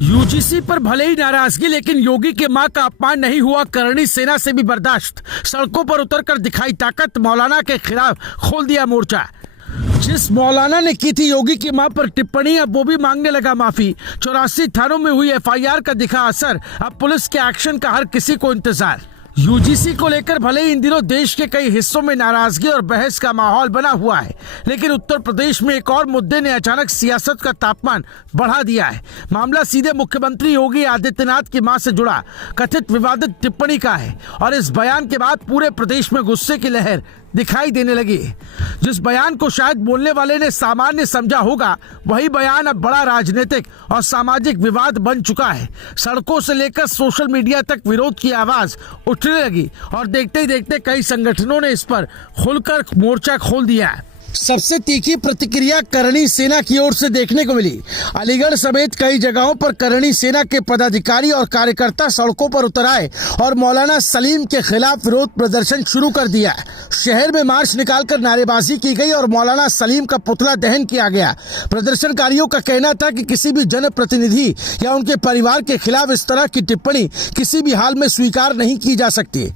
UGC पर भले ही नाराजगी, लेकिन योगी के मां का अपमान नहीं हुआ करणी सेना से भी बर्दाश्त। सड़कों पर उतरकर दिखाई ताकत, मौलाना के खिलाफ खोल दिया मोर्चा। जिस मौलाना ने की थी योगी की मां पर टिप्पणी, अब वो भी मांगने लगा माफी। 84 थानों में हुई एफआईआर का दिखा असर, अब पुलिस के एक्शन का हर किसी को इंतजार। यूजीसी को लेकर भले ही इन दिनों देश के कई हिस्सों में नाराजगी और बहस का माहौल बना हुआ है, लेकिन उत्तर प्रदेश में एक और मुद्दे ने अचानक सियासत का तापमान बढ़ा दिया है। मामला सीधे मुख्यमंत्री योगी आदित्यनाथ की मां से जुड़ा कथित विवादित टिप्पणी का है और इस बयान के बाद पूरे प्रदेश में गुस्से की लहर दिखाई देने लगी। जिस बयान को शायद बोलने वाले ने सामान्य समझा होगा, वही बयान अब बड़ा राजनीतिक और सामाजिक विवाद बन चुका है। सड़कों से लेकर सोशल मीडिया तक विरोध की आवाज उठने लगी और देखते ही देखते कई संगठनों ने इस पर खुलकर मोर्चा खोल दिया है। सबसे तीखी प्रतिक्रिया करणी सेना की ओर से देखने को मिली। अलीगढ़ समेत कई जगहों पर करणी सेना के पदाधिकारी और कार्यकर्ता सड़कों पर उतर आए और मौलाना सलीम के खिलाफ विरोध प्रदर्शन शुरू कर दिया। शहर में मार्च निकालकर नारेबाजी की गई और मौलाना सलीम का पुतला दहन किया गया। प्रदर्शनकारियों का कहना था कि किसी भी जनप्रतिनिधि या उनके परिवार के खिलाफ इस तरह की टिप्पणी किसी भी हाल में स्वीकार नहीं की जा सकती।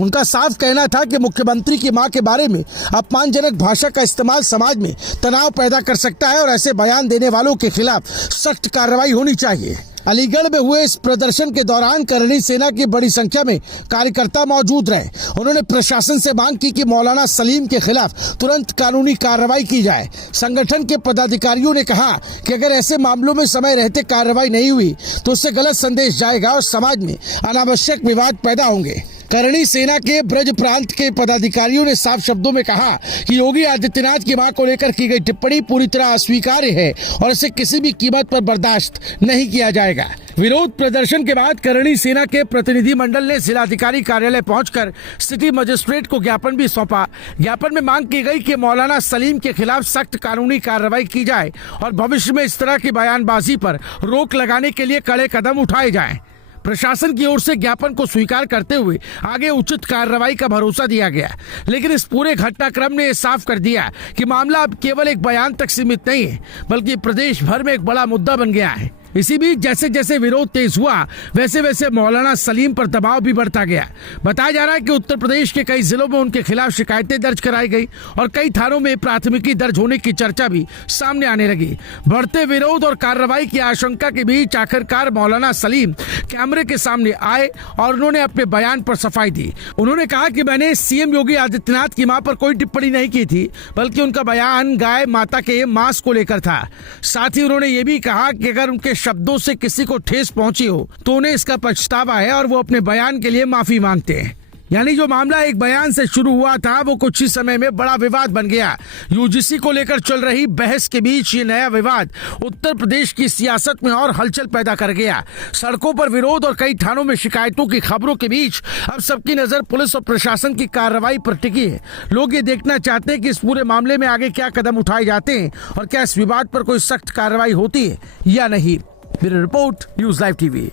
उनका साफ कहना था कि मुख्यमंत्री की मां के बारे में अपमानजनक भाषा का इस्तेमाल समाज में तनाव पैदा कर सकता है और ऐसे बयान देने वालों के खिलाफ सख्त कार्रवाई होनी चाहिए। अलीगढ़ में हुए इस प्रदर्शन के दौरान करणी सेना की बड़ी संख्या में कार्यकर्ता मौजूद रहे। उन्होंने प्रशासन से मांग की कि मौलाना सलीम के खिलाफ तुरंत कानूनी कार्रवाई की जाए। संगठन के पदाधिकारियों ने कहा कि अगर ऐसे मामलों में समय रहते कार्रवाई नहीं हुई तो उससे गलत संदेश जाएगा और समाज में अनावश्यक विवाद पैदा होंगे। करणी सेना के ब्रज प्रांत के पदाधिकारियों ने साफ शब्दों में कहा कि योगी आदित्यनाथ की मां को लेकर की गई टिप्पणी पूरी तरह अस्वीकार्य है और इसे किसी भी कीमत पर बर्दाश्त नहीं किया जाएगा। विरोध प्रदर्शन के बाद करणी सेना के प्रतिनिधि मंडल ने जिलाधिकारी कार्यालय पहुंचकर सिटी मजिस्ट्रेट को ज्ञापन भी सौंपा। ज्ञापन में मांग की गई कि मौलाना सलीम के खिलाफ सख्त कानूनी कार्रवाई की जाए और भविष्य में इस तरह की बयानबाजी पर रोक लगाने के लिए कड़े कदम उठाए जाएं। प्रशासन की ओर से ज्ञापन को स्वीकार करते हुए आगे उचित कार्रवाई का भरोसा दिया गया, लेकिन इस पूरे घटनाक्रम ने साफ कर दिया कि मामला अब केवल एक बयान तक सीमित नहीं है, बल्कि प्रदेश भर में एक बड़ा मुद्दा बन गया है। इसी बीच जैसे जैसे विरोध तेज हुआ, वैसे वैसे मौलाना सलीम पर दबाव भी बढ़ता गया। बताया जा रहा है कि उत्तर प्रदेश के कई जिलों में उनके खिलाफ शिकायतें दर्ज कराई गई और कई थानों में प्राथमिकी दर्ज होने की चर्चा भी सामने आने लगी। बढ़ते विरोध और कार्रवाई की आशंका के बीच आखिरकार मौलाना सलीम कैमरे के सामने आए और उन्होंने अपने बयान पर सफाई दी। उन्होंने कहा कि मैंने सीएम योगी आदित्यनाथ की मां पर कोई टिप्पणी नहीं की थी, बल्कि उनका बयान गाय माता के मांस को लेकर था। साथ ही उन्होंने ये भी कहा कि अगर उनके शब्दों से किसी को ठेस पहुंची हो तो उन्हें इसका पछतावा है और वो अपने बयान के लिए माफी मांगते हैं। यानी जो मामला एक बयान से शुरू हुआ था वो कुछ ही समय में बड़ा विवाद बन गया। यूजीसी को लेकर चल रही बहस के बीच ये नया विवाद उत्तर प्रदेश की सियासत में और हलचल पैदा कर गया। सड़कों पर विरोध और कई थानों में शिकायतों की खबरों के बीच अब सबकी नजर पुलिस और प्रशासन की कार्रवाई पर टिकी है। लोग ये देखना चाहते हैं कि इस पूरे मामले में आगे क्या कदम उठाए जाते हैं और क्या इस विवाद पर कोई सख्त कार्रवाई होती है या नहीं। Bureau report, news live TV.